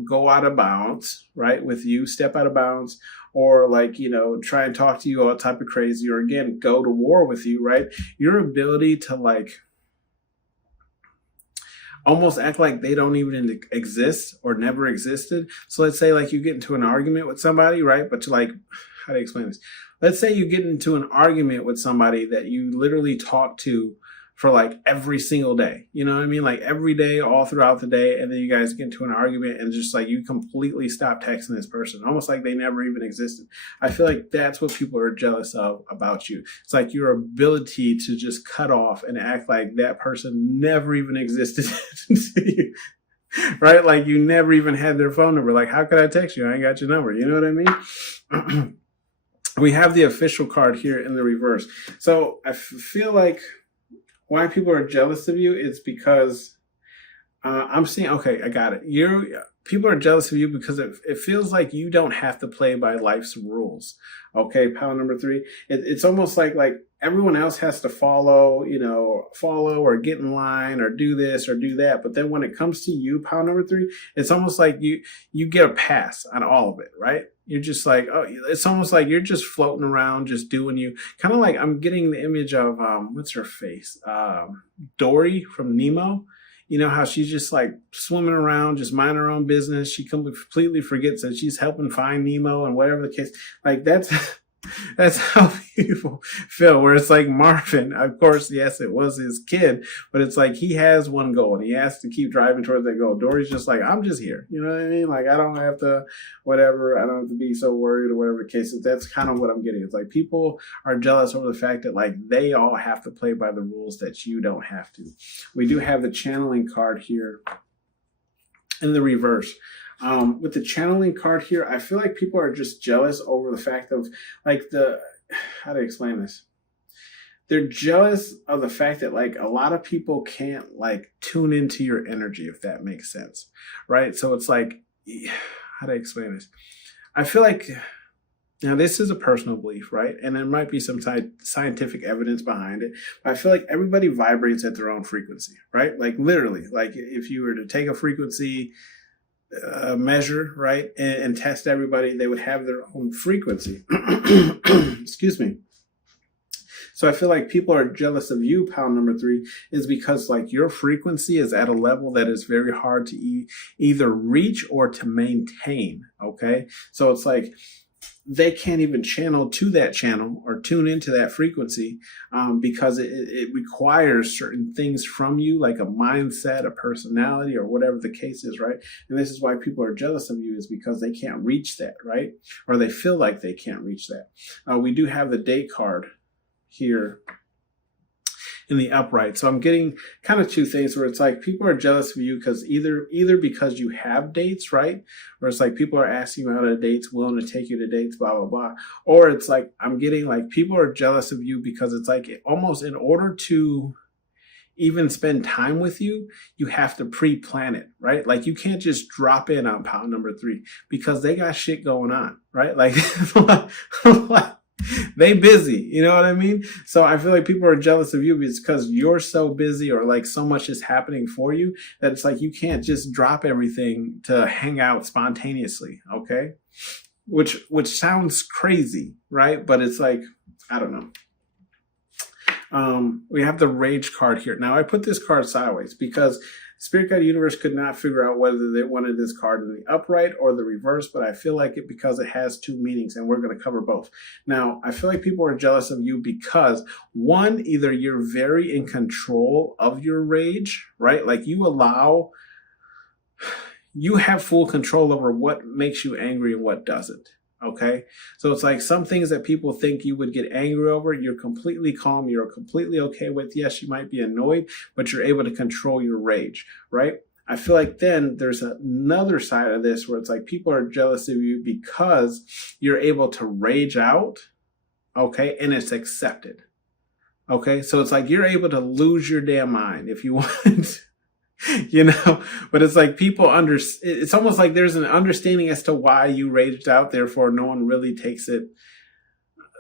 go out of bounds, right, with you, step out of bounds, or like, try and talk to you all type of crazy, or again, go to war with you, right? Your ability to like almost act like they don't even exist or never existed. So let's say like you get into an argument with somebody, right? But to like, how do I explain this? Let's say you get into an argument with somebody that you literally talk to for like every single day. You know what I mean? Like every day, all throughout the day. And then you guys get into an argument and just like you completely stop texting this person, almost like they never even existed. I feel like that's what people are jealous of about you. It's like your ability to just cut off and act like that person never even existed to you. Right? Like you never even had their phone number. Like, how could I text you? I ain't got your number. You know what I mean? We have the official card here in the reverse. So I feel like why people are jealous of you is because I'm seeing, okay, I got it. People are jealous of you because it feels like you don't have to play by life's rules. Okay, pile number 3. It's almost like everyone else has to follow or get in line or do this or do that. But then when it comes to you, pile number 3, it's almost like you get a pass on all of it, right? You're just like, oh, it's almost like you're just floating around, just doing you. Kind of like I'm getting the image of, what's her face? Dory from Nemo. You know how she's just like swimming around, just minding her own business. She completely forgets that she's helping find Nemo and whatever the case. Like that's how people feel, where it's like Marvin, of course, yes, it was his kid, but it's like he has one goal and he has to keep driving towards that goal. Dory's just like, I'm just here. You know what I mean? Like, I don't have to, whatever. I don't have to be so worried or whatever the case is. That's kind of what I'm getting. It's like people are jealous over the fact that like they all have to play by the rules that you don't have to. We do have the channeling card here in the reverse. With the channeling card here, I feel like people are just jealous over the fact of like how do I explain this? They're jealous of the fact that like a lot of people can't like tune into your energy, if that makes sense, right? So it's like, how do I explain this? I feel like, now this is a personal belief, right? And there might be some scientific evidence behind it, but I feel like everybody vibrates at their own frequency, right? Like literally, like if you were to take a frequency measure, right, and test everybody, they would have their own frequency. Excuse me. So I feel like people are jealous of you, pile number 3, is because like your frequency is at a level that is very hard to either reach or to maintain. Okay. So it's like they can't even channel to that channel or tune into that frequency because it requires certain things from you, like a mindset, a personality, or whatever the case is, right? And this is why people are jealous of you, is because they can't reach that, right? Or they feel like they can't reach that. We do have the date card here in the upright. So I'm getting kind of two things where it's like people are jealous of you because either because you have dates, right? Or it's like people are asking you out of dates, willing to take you to dates, blah, blah, blah. Or it's like I'm getting like people are jealous of you because it's like almost in order to even spend time with you, you have to pre-plan it, right? Like you can't just drop in on pile number 3 because they got shit going on, right? Like they busy, you know what I mean? So I feel like people are jealous of you because you're so busy, or like so much is happening for you that it's like you can't just drop everything to hang out spontaneously, okay? Which sounds crazy, right? But it's like, I don't know. We have the rage card here. Now I put this card sideways because Spirit Guide Universe could not figure out whether they wanted this card in the upright or the reverse, but I feel like it because it has two meanings, and we're going to cover both. Now, I feel like people are jealous of you because, one, either you're very in control of your rage, right? Like you have full control over what makes you angry and what doesn't. Okay. So it's like some things that people think you would get angry over, you're completely calm, you're completely okay with. Yes, you might be annoyed, but you're able to control your rage, right? I feel like then there's another side of this where it's like people are jealous of you because you're able to rage out, okay, and it's accepted. Okay. So it's like you're able to lose your damn mind if you want. You know, but it's like it's almost like there's an understanding as to why you raged out. Therefore, no one really takes it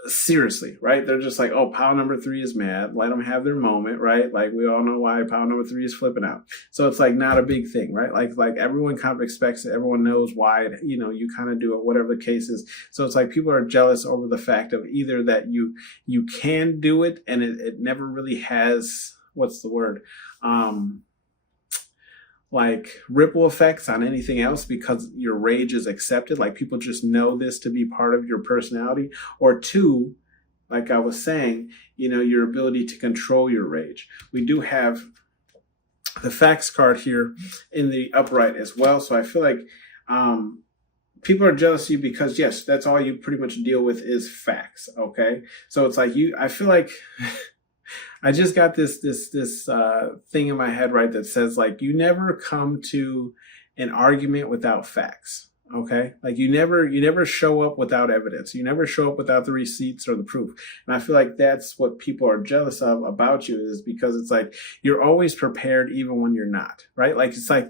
seriously, right? They're just like, oh, pile number 3 is mad. Let them have their moment, right? Like we all know why pile number 3 is flipping out. So it's like not a big thing, right? Like everyone kind of expects it. Everyone knows why, you kind of do it, whatever the case is. So it's like people are jealous over the fact of either that you can do it and it never really has, what's the word? Like ripple effects on anything else because your rage is accepted. Like people just know this to be part of your personality. Or 2, like I was saying, your ability to control your rage. We do have the facts card here in the upright as well. So I feel like people are jealous of you because, yes, that's all you pretty much deal with is facts. Okay. So it's like I feel like I just got this thing in my head, right, that says like you never come to an argument without facts. Okay, like you never show up without evidence. You never show up without the receipts or the proof. And I feel like that's what people are jealous of about you, is because it's like you're always prepared even when you're not, right? Like it's like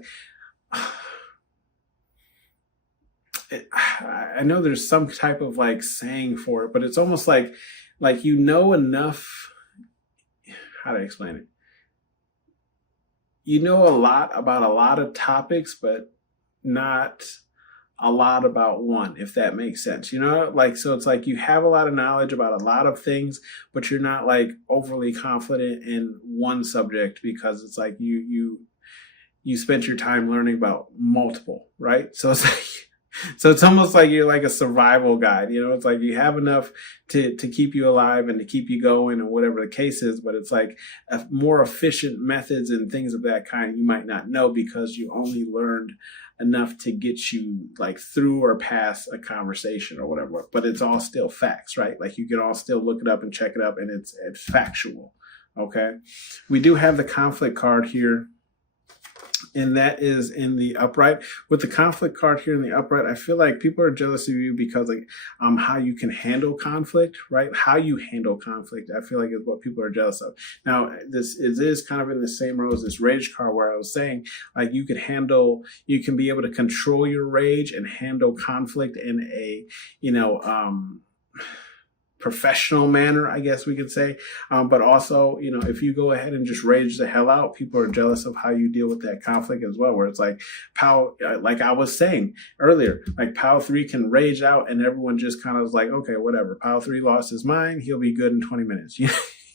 I know there's some type of like saying for it, but it's almost like enough. How to explain it? You know a lot about a lot of topics, but not a lot about one, if that makes sense. So it's like you have a lot of knowledge about a lot of things, but you're not like overly confident in one subject because it's like you spent your time learning about multiple, right? So it's like so it's almost like you're like a survival guide, it's like you have enough to keep you alive and to keep you going or whatever the case is, but it's like more efficient methods and things of that kind you might not know because you only learned enough to get you like through or past a conversation or whatever, but it's all still facts, right? Like you can all still look it up and check it up and it's factual. Okay. We do have the conflict card here, and that is in the upright. With the conflict card here in the upright, I feel like people are jealous of you because like how you can handle conflict, right? How you handle conflict, I feel like is what people are jealous of. Now, this is kind of in the same row as this rage card where I was saying like you can be able to control your rage and handle conflict in a, professional manner, I guess we could say. But also, if you go ahead and just rage the hell out, people are jealous of how you deal with that conflict as well, where it's like like I was saying earlier, like Pal 3 can rage out and everyone just kind of is like, okay, whatever. Pal 3 lost his mind. He'll be good in 20 minutes.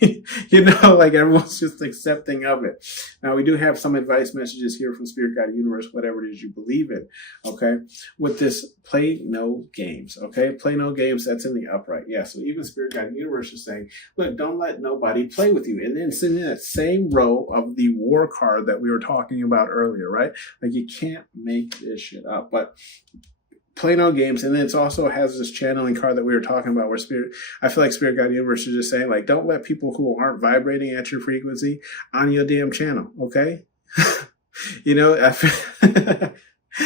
Like everyone's just accepting of it. Now, we do have some advice messages here from Spirit Guide Universe, whatever it is you believe in, okay? With this play no games, okay? Play no games, that's in the upright. Yeah, so even Spirit Guide Universe is saying, look, don't let nobody play with you. And then it's in that same row of the war card that we were talking about earlier, right? Like, you can't make this shit up. But play no games. And then it also has this channeling card that we were talking about where I feel like Spirit Guide Universe is just saying, like, don't let people who aren't vibrating at your frequency on your damn channel, okay?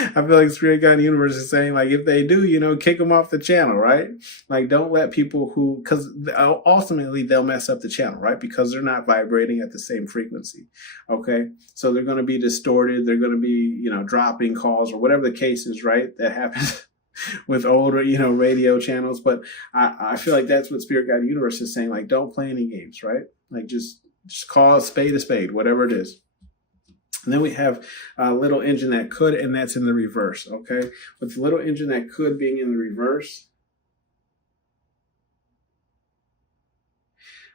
I feel like Spirit Guide Universe is saying, like, if they do, kick them off the channel, right? Like, don't let people because ultimately they'll mess up the channel, right? Because they're not vibrating at the same frequency, okay? So they're going to be distorted. They're going to be, dropping calls or whatever the case is, right? That happens with older, radio channels. But I feel like that's what Spirit Guide Universe is saying, like, don't play any games, right? Like, just call a spade, whatever it is. And then we have a little engine that could, and that's in the reverse, okay? With the little engine that could being in the reverse,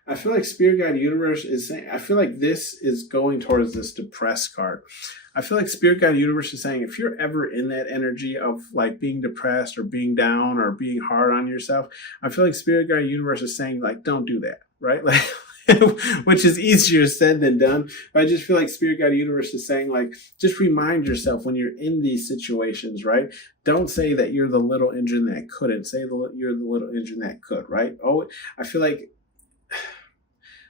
I feel like Spirit Guide Universe is saying, I feel like this is going towards this depressed card. I feel like Spirit Guide Universe is saying, if you're ever in that energy of like being depressed or being down or being hard on yourself, I feel like Spirit Guide Universe is saying, like, don't do that, right? Like, which is easier said than done. But I just feel like Spirit Guide Universe is saying, like, just remind yourself when you're in these situations, right? Don't say that you're the little engine that couldn't. Say you're the little engine that could, right? Oh, I feel like,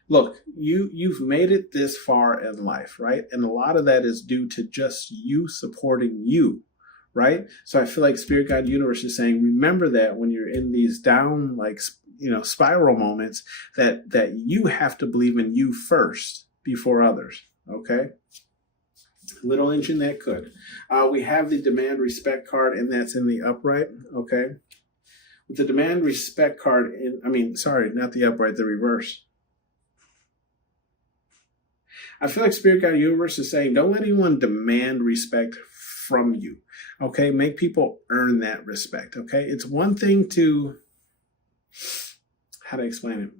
look, you've made it this far in life, right? And a lot of that is due to just you supporting you, right? So I feel like Spirit Guide Universe is saying, remember that when you're in these down, like, spiral moments, that you have to believe in you first before others, okay? Little engine that could. We have the demand respect card, and that's in the upright, okay? With the demand respect card, not the upright, the reverse. I feel like Spirit Guide Universe is saying, don't let anyone demand respect from you, okay? Make people earn that respect, okay? It's one thing to, how to explain it?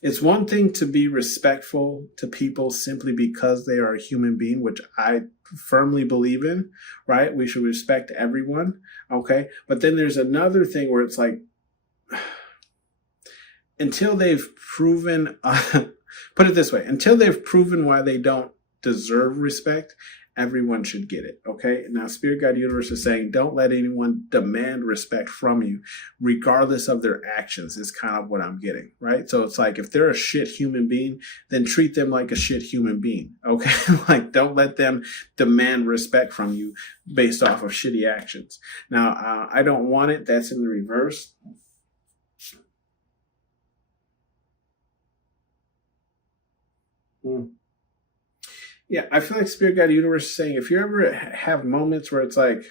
It's one thing to be respectful to people simply because they are a human being, which I firmly believe in, right? We should respect everyone, okay? But then there's another thing where it's like, until they've proven, put it this way, until they've proven why they don't deserve respect, everyone should get it, okay? Now, Spirit Guide Universe is saying, don't let anyone demand respect from you, regardless of their actions, is kind of what I'm getting, right? So it's like, if they're a shit human being, then treat them like a shit human being, okay? Like, don't let them demand respect from you based off of shitty actions. Now, I don't want it. That's in the reverse. Yeah, I feel like Spirit Guide Universe is saying, if you ever have moments where it's like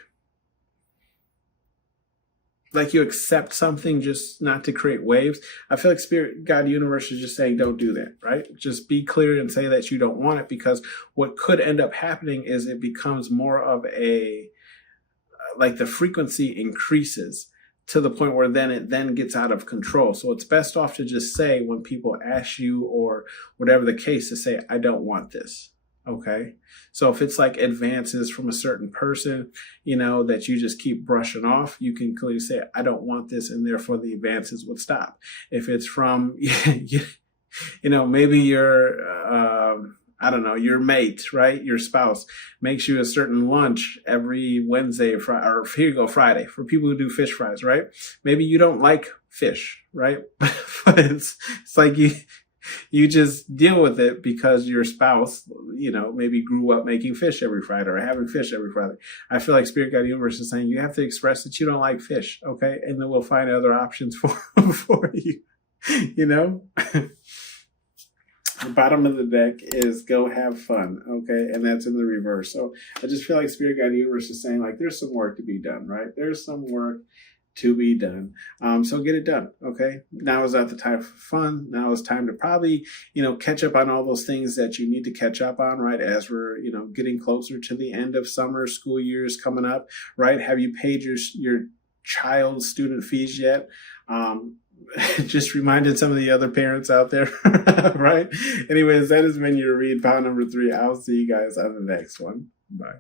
you accept something just not to create waves, I feel like Spirit Guide Universe is just saying, don't do that, right? Just be clear and say that you don't want it, because what could end up happening is it becomes more of a, like, the frequency increases to the point where then it then gets out of control. So it's best off to just say, when people ask you or whatever the case, to say, I don't want this. Okay. So if it's like advances from a certain person, that you just keep brushing off, you can clearly say, I don't want this, and therefore the advances would stop. If it's from, maybe your mate, right? Your spouse makes you a certain lunch every Wednesday or Friday, or here you go, Friday, for people who do fish fries, right? Maybe you don't like fish, right? But it's like you just deal with it because your spouse, maybe grew up making fish every Friday or having fish every Friday. I feel like Spirit Guide Universe is saying, you have to express that you don't like fish, okay? And then we'll find other options for you, The bottom of the deck is go have fun, okay? And that's in the reverse. So I just feel like Spirit Guide Universe is saying, like, there's some work to be done, right? There's some work to be done. So get it done, okay? Now is not the time for fun. Now is time to probably, catch up on all those things that you need to catch up on, right? As we're, getting closer to the end of summer, school year is coming up, right? Have you paid your child's student fees yet? just reminded some of the other parents out there, right? Anyways, that has been your read pile number 3. I'll see you guys on the next one. Bye.